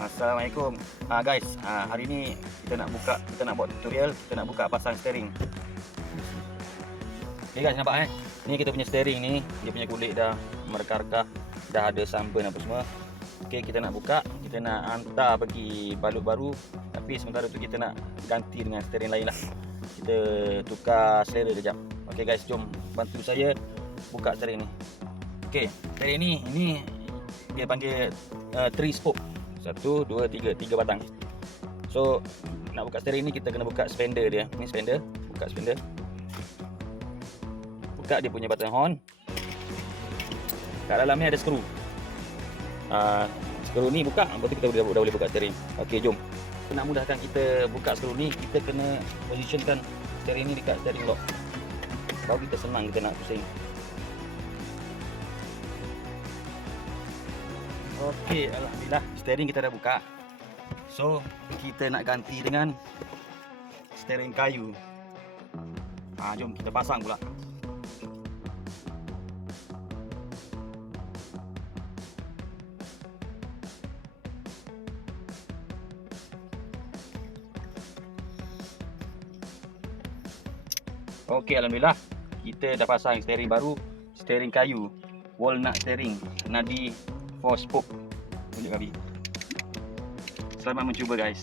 Assalamualaikum guys. Hari ni kita nak buat tutorial. Kita nak buka pasang steering. Okay guys, nampak ni kita punya steering ni, dia punya kulit dah merekah-rekah, dah ada sunburn apa semua. Okay, kita nak buka, kita nak hantar pergi balut baru. Tapi sementara tu kita nak ganti dengan steering lain lah. Kita tukar selera kejap. Okay guys, jom bantu saya buka steering ni. Okay, steering ni dia panggil 3 spoke. 1, 2, 3 batang. So nak buka steering ni kita kena buka spender dia. Ni spender, buka spender. Buka dia punya button horn. Kat dalam ni ada skru. Skru ni buka, lepas tu kita dah boleh buka steering. Okey, jom. Nak mudahkan kita buka skru ni, kita kena positionkan steering ni dekat steering lock. Baru kita senang kita nak pusing. Okey, alhamdulillah steering kita dah buka. So, kita nak ganti dengan steering kayu. Jom kita pasang pula. Okey, alhamdulillah kita dah pasang steering baru, steering kayu, walnut steering, nadi 4 spoke. Tunjuk kami. Selamat mencuba guys.